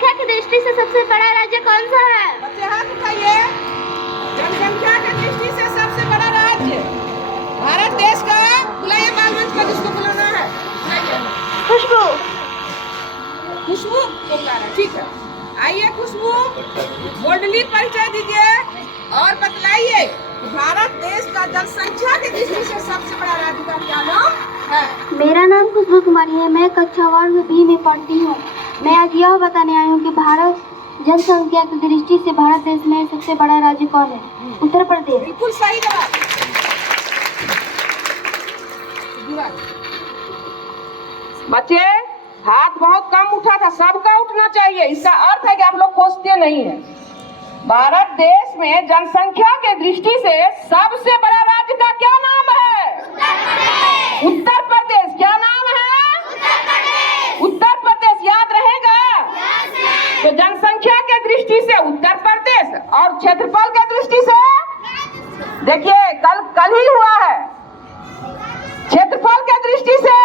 जनसंख्या की दृष्टि से सबसे बड़ा राज्य कौन सा है? बच्चे हाथ उठाइए। जनसंख्या की दृष्टि से सबसे बड़ा राज्य भारत देश का, बुलाइए बाल मंच पर जिसको बुलाना है। खुशबू। खुशबू को बुला रहा है, ठीक है। आइए खुशबू, बोल्डली परिचय दीजिए और बतलाइए भारत देश का जनसंख्या की दृष्टि से सबसे बड़ा राज्य का क्या नाम है? मेरा नाम खुशबू कुमारी है। मैं कक्षा वर्ग बी में पढ़ती हूँ। मैं आज यह बताने आई हूँ कि भारत जनसंख्या की दृष्टि से भारत देश में सबसे बड़ा राज्य कौन है? उत्तर प्रदेश। बिल्कुल सही जवाब। बच्चे हाथ बहुत कम उठा था, सबका उठना चाहिए। इसका अर्थ है कि आप लोग खोजते नहीं हैं। भारत देश में जनसंख्या के दृष्टि से सबसे बड़ा राज्य का क्या नाम है? उत्तर प्रदेश। क्या नाम है? उत्तर प्रदेश। याद रहेगा? तो जनसंख्या के दृष्टि से उत्तर प्रदेश और क्षेत्रफल के दृष्टि से देखिए कल ही हुआ है। क्षेत्रफल के दृष्टि से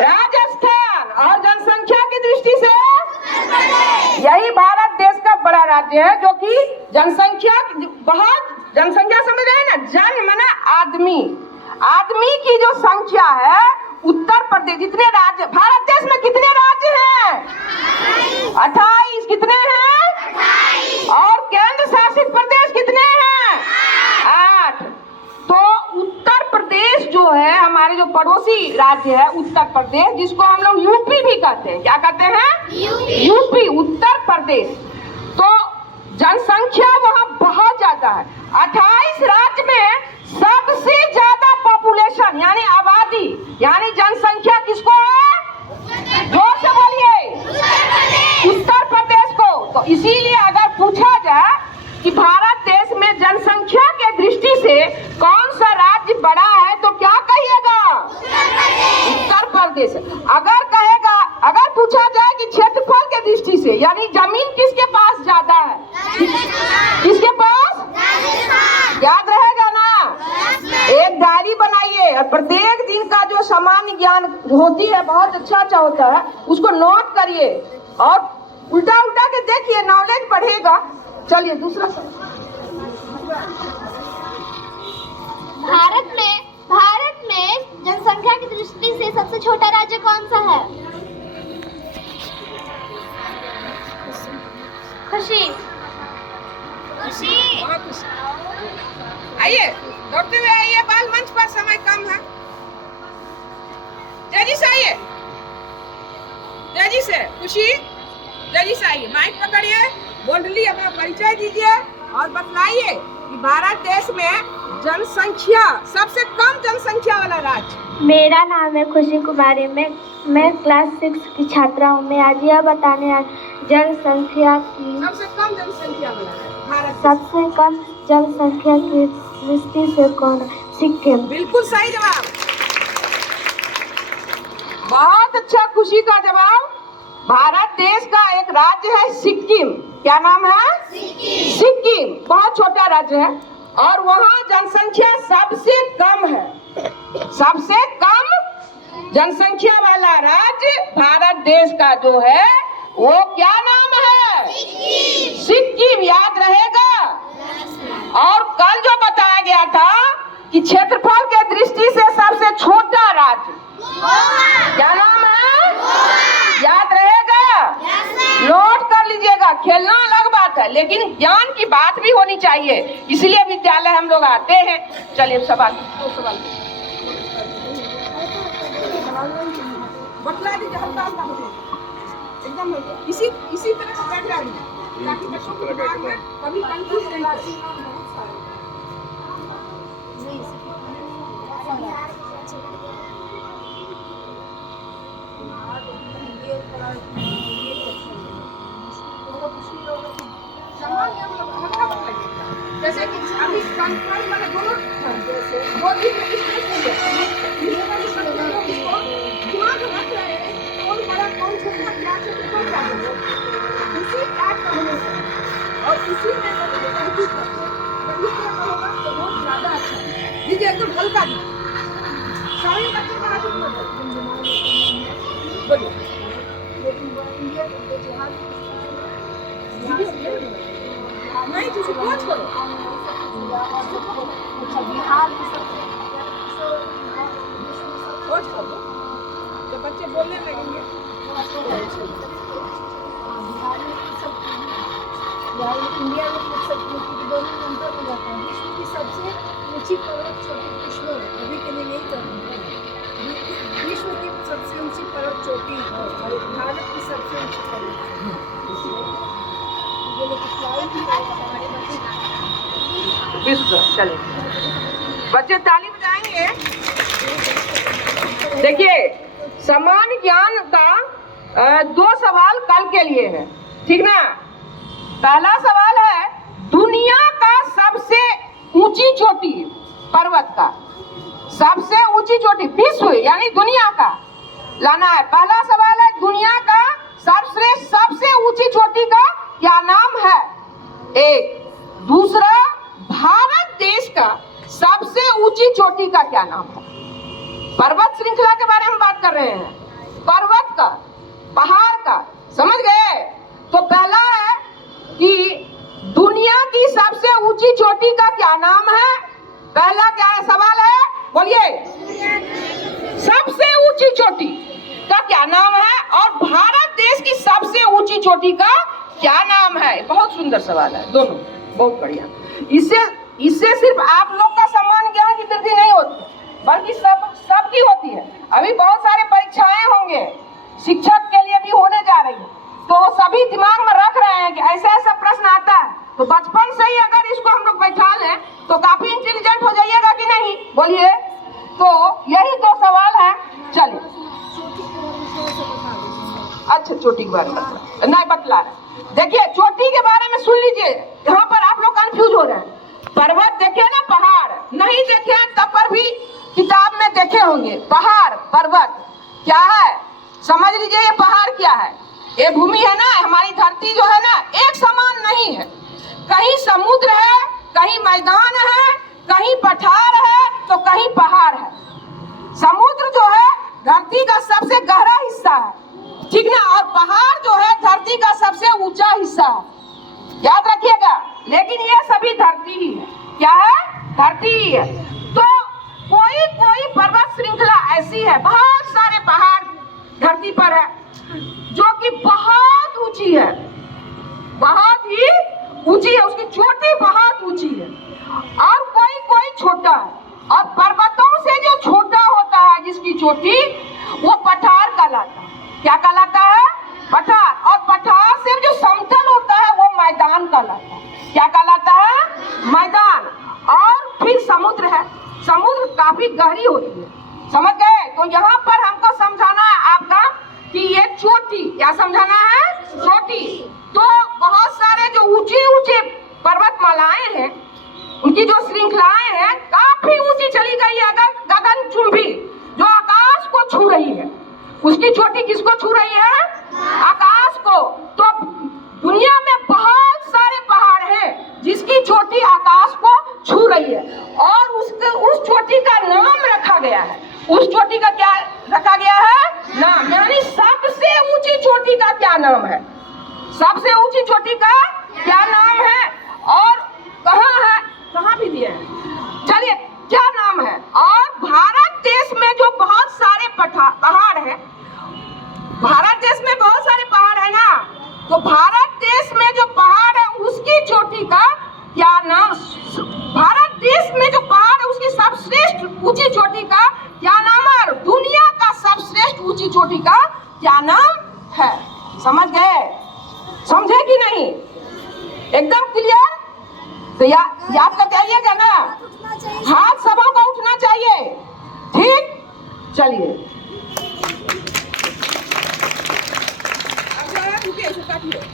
राजस्थान और जनसंख्या की दृष्टि से यही भारत देश का बड़ा राज्य है, जो कि जनसंख्या बहुत जनसंख्या समझ रहे हैं ना, जन माने आदमी, आदमी की जो संख्या है उत्तर प्रदेश। जितने राज्य भारत देश में कितने राज्य हैं? 28। कितने हैं? और केंद्र शासित प्रदेश कितने हैं? 8। तो उत्तर प्रदेश जो है हमारे जो पड़ोसी राज्य है उत्तर प्रदेश, जिसको हम लोग यूपी भी कहते हैं। क्या कहते हैं? यूपी, उत्तर प्रदेश। तो जनसंख्या वहाँ बहुत ज्यादा है। 28 राज्य में सबसे ज्यादा पॉपुलेशन यानी आबादी यानी जनसंख्या किसको है? जोर से बोलिए। उत्तर प्रदेश को। तो इसीलिए अगर पूछा जाए कि भारत देश में जनसंख्या के दृष्टि से कौन सा राज्य बड़ा है तो क्या कहिएगा? उत्तर प्रदेश। अगर पूछा जाए कि क्षेत्रफल के दृष्टि से यानी जमीन किसके पास ज्यादा है? किसके पास? याद रहेगा ना? एक डायरी बनाइए और प्रत्येक दिन का जो सामान्य ज्ञान होती है बहुत अच्छा होता है, उसको नोट करिए और उल्टा उल्टा के देखिए, नॉलेज बढ़ेगा। चलिए दूसरा सवाल। भारत में जनसंख्या की दृष्टि से सबसे छोटा राज्य कौन सा है? खुशी। आइए दौड़ते हुए आइए, बाल मंच पर, समय कम है। तेजी से आइए, तेजी से। खुशी तेजी से आइए, माइक पकड़िए, बोल्डली अपना परिचय दीजिए और बतलाइए कि भारत देश में जनसंख्या सबसे कम जनसंख्या वाला राज्य। मेरा नाम है खुशी कुमारी। मैं क्लास 6 की छात्रा हूँ। मैं आज यह बताने आई जनसंख्या की सबसे कम जनसंख्या वाला राज्य भारत। सबसे कम जनसंख्या की दृष्टि से कौन है? सिक्किम। बिल्कुल सही जवाब। बहुत अच्छा खुशी का जवाब। भारत देश का एक राज्य है सिक्किम। क्या नाम है? सिक्किम। बहुत छोटा राज्य है और वहाँ जनसंख्या सबसे कम है। सबसे कम जनसंख्या वाला राज्य भारत देश का जो है वो क्या नाम है? सिक्किम। याद रहेगा? और कल जो बताया गया था कि क्षेत्रफल के दृष्टि से सबसे छोटा राज्य क्या नाम है? याद रहेगा? नोट कर लीजिएगा। खेलना अलग बात है, लेकिन ज्ञान की बात भी होनी चाहिए, इसलिए विद्यालय हम लोग आते हैं। चलिए सवाल, दो सवाल बतला दीजिए। एकदम इसी तरह से बैठ जाइए ताकि बच्चों को दिमाग में कभी कंफ्यूज नहीं हो। जैसे कि अभी कंट्रोल वाले दोनों वो दिन में इस तरह से दिमाग रख रहे हैं कौन बड़ा कौन छोटा क्या कौन क्या इसी टाइप का होने से और इसी में कंफ्यूज करते हैं। अगर इस तरह का होगा तो बहुत ज्यादा अच्छा है। दीजिए एकदम हल्का दीजिए। सभी बच्चों का हाथ बोलिए। लेकिन इंडिया के जहाज नहीं तुझे पहुंच करो। बिहार पहुंच करो जब बच्चे बोलने लगेंगे। इंडिया में दोनों नंबर में जाता है। विश्व की सबसे ऊंची पर्वत चोटी कृष्णो अभी के लिए नहीं करना। विश्व की सबसे ऊंची पर्वत चोटी और भारत की सबसे ऊंची पर्वत विश्व चले बच्चे ताली बजाएंगे। देखिए समान ज्ञान का 2 सवाल कल के लिए है, ठीक ना। पहला सवाल है दुनिया का सबसे ऊंची चोटी पर्वत का, सबसे ऊंची चोटी विश्व यानी दुनिया का लाना है। पहला सवाल है दुनिया का सबसे ऊंची चोटी का क्या नाम है, एक। दूसरा भारत देश का सबसे ऊंची चोटी का क्या नाम है। पर्वत श्रृंखला के बारे में बात कर रहे हैं, पर्वत का, पहाड़ का, समझ गए। तो पहला है कि दुनिया की सबसे ऊंची चोटी का क्या नाम है। पहला क्या है सवाल है, बोलिए। सबसे ऊंची चोटी का क्या नाम है और भारत देश की सबसे ऊंची चोटी का क्या नाम है। बहुत सुंदर सवाल है, दोनों बहुत बढ़िया। इससे सिर्फ आप लोग का सम्मान ज्ञान की वृद्धि नहीं होती बल्कि सबकी होती है। अभी बहुत सारे परीक्षाएं होंगे, शिक्षक के लिए भी होने जा रही है, तो सभी दिमाग में रख रहे हैं कि ऐसा ऐसा प्रश्न आता है। तो बचपन से ही अगर इसको हम लोग बैठा लें तो काफी इंटेलिजेंट हो जाइएगा कि नहीं, बोलिए। तो यही 2 सवाल है। चलिए अच्छा चोटी के बारे में नहीं बतला रहे। देखिए चोटी के बारे में सुन लीजिए, यहाँ पर आप लोग कंफ्यूज हो रहे हैं। पर्वत देखे ना, पहाड़ नहीं देखे तब पर भी किताब में देखे होंगे। पहाड़ पर्वत क्या है समझ लीजिए। ये पहाड़ क्या है, ये भूमि है ना, हमारी धरती जो है ना एक समान नहीं है। कहीं समुद्र है, कहीं मैदान है, कहीं पठार है तो कहीं पहाड़ है। समुद्र जो है धरती का सबसे गहरा हिस्सा है, ठीक ना, और पहाड़ जो है धरती का सबसे ऊंचा हिस्सा है, याद रखिएगा। लेकिन ये सभी धरती ही है, क्या है, धरती ही है। तो कोई पर्वत श्रृंखला ऐसी है, बहुत सारे पहाड़ धरती पर है जो कि बहुत ऊंची है, बहुत ही ऊंची है, उसकी चोटी बहुत ऊंची है। और कोई छोटा है, और पर्वतों से जो छोटा होता है जिसकी चोटी वो पठार कहलाता है। क्या कहलाता है, पठार। और पठार से जो समतल होता है वो मैदान कहलाता है। क्या कहलाता है, मैदान। और फिर समुद्र है, समुद्र काफी गहरी होती है, समझ गए। तो यहाँ पर हमको समझाना है आपका कि ये चोटी, क्या समझाना है, चोटी। तो बहुत सारे जो ऊंचे पर्वतमालाएं हैं, उनकी जो श्रृंखलाएं हैं काफी ऊंची चली गई है। गगनचुंबी जो आकाश को छू रही है, उसकी चोटी किसको छू रही है, आकाश को। तो दुनिया में बहुत सारे पहाड़ हैं जिसकी चोटी आकाश को छू रही है, और उस चोटी का नाम रखा गया है। उस चोटी का क्या रखा गया है, नाम। यानी सबसे ऊंची चोटी का क्या नाम है, सबसे ऊंची चोटी का क्या नाम है और कहाँ है, कहाँ भी दिया है, चलिए क्या नाम है। और भारत देश में जो बहुत सारे पहाड़ है, भारत देश में बहुत सारे पहाड़ है ना, तो भारत देश में जो पहाड़ है उसकी चोटी का क्या नाम, भारत देश में जो पहाड़ है उसकी सर्वश्रेष्ठ ऊंची चोटी का क्या नाम है, और दुनिया का सर्वश्रेष्ठ ऊंची चोटी का क्या नाम है। समझ गए, समझे कि नहीं, एकदम क्लियर। तो याद करके आइएगा ना, हाथ सबों का उठना